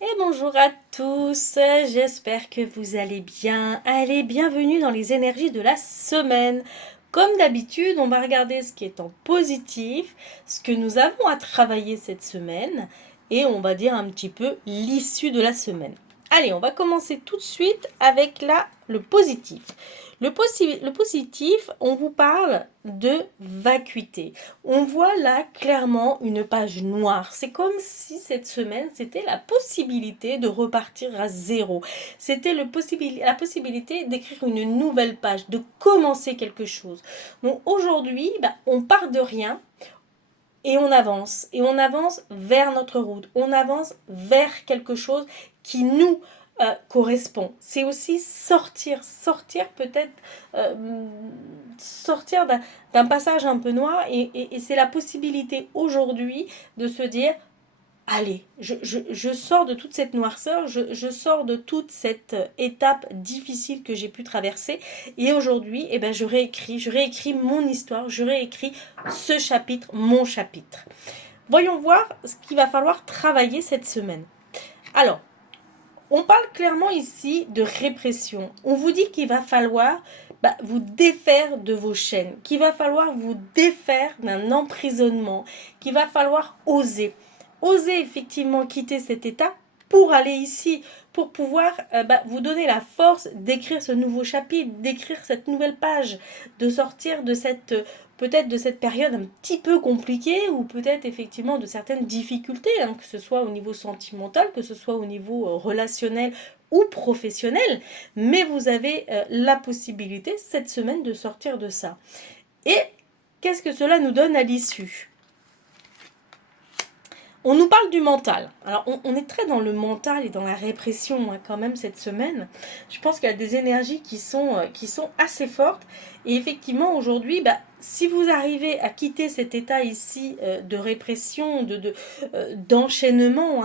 Et bonjour à tous, j'espère que vous allez bien. Allez, bienvenue dans les énergies de la semaine. Comme d'habitude, on va regarder ce qui est en positif, ce que nous avons à travailler cette semaine, et on va dire un petit peu l'issue de la semaine. Allez, on va commencer tout de suite avec le positif. Le positif, on vous parle de vacuité. On voit là clairement une page noire. C'est comme si cette semaine, c'était la possibilité de repartir à zéro. C'était la possibilité d'écrire une nouvelle page, de commencer quelque chose. Donc aujourd'hui, on part de rien. Et on avance vers notre route, on avance vers quelque chose qui nous correspond. C'est aussi sortir peut-être, sortir d'un passage un peu noir, et c'est la possibilité aujourd'hui de se dire, allez, je sors de toute cette noirceur, je sors de toute cette étape difficile que j'ai pu traverser. Et aujourd'hui, je réécris mon histoire, je réécris ce chapitre, mon chapitre. Voyons voir ce qu'il va falloir travailler cette semaine. Alors, on parle clairement ici de répression. On vous dit qu'il va falloir vous défaire de vos chaînes, qu'il va falloir vous défaire d'un emprisonnement, qu'il va falloir oser. Oser effectivement quitter cet état pour aller ici, pour pouvoir vous donner la force d'écrire ce nouveau chapitre, d'écrire cette nouvelle page, de sortir de cette peut-être de cette période un petit peu compliquée, ou peut-être effectivement de certaines difficultés, que ce soit au niveau sentimental, que ce soit au niveau relationnel ou professionnel, mais vous avez la possibilité cette semaine de sortir de ça. Et qu'est-ce que cela nous donne à l'issue ? On nous parle du mental. Alors, on est très dans le mental et dans la répression quand même cette semaine. Je pense qu'il y a des énergies qui sont assez fortes. Et effectivement, aujourd'hui, si vous arrivez à quitter cet état ici de répression, d'enchaînement,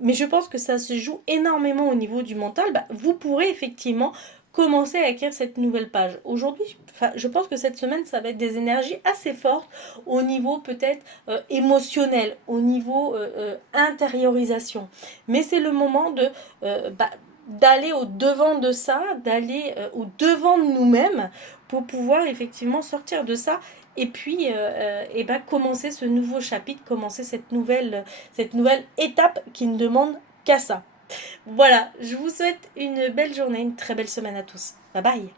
mais je pense que ça se joue énormément au niveau du mental, vous pourrez effectivement commencer à écrire cette nouvelle page. Aujourd'hui, je pense que cette semaine, ça va être des énergies assez fortes au niveau peut-être émotionnel, au niveau intériorisation. Mais c'est le moment d'aller au devant de ça, d'aller au devant de nous-mêmes pour pouvoir effectivement sortir de ça, et puis commencer ce nouveau chapitre, commencer cette nouvelle étape qui ne demande qu'à ça. Voilà, je vous souhaite une belle journée, une très belle semaine à tous. Bye bye.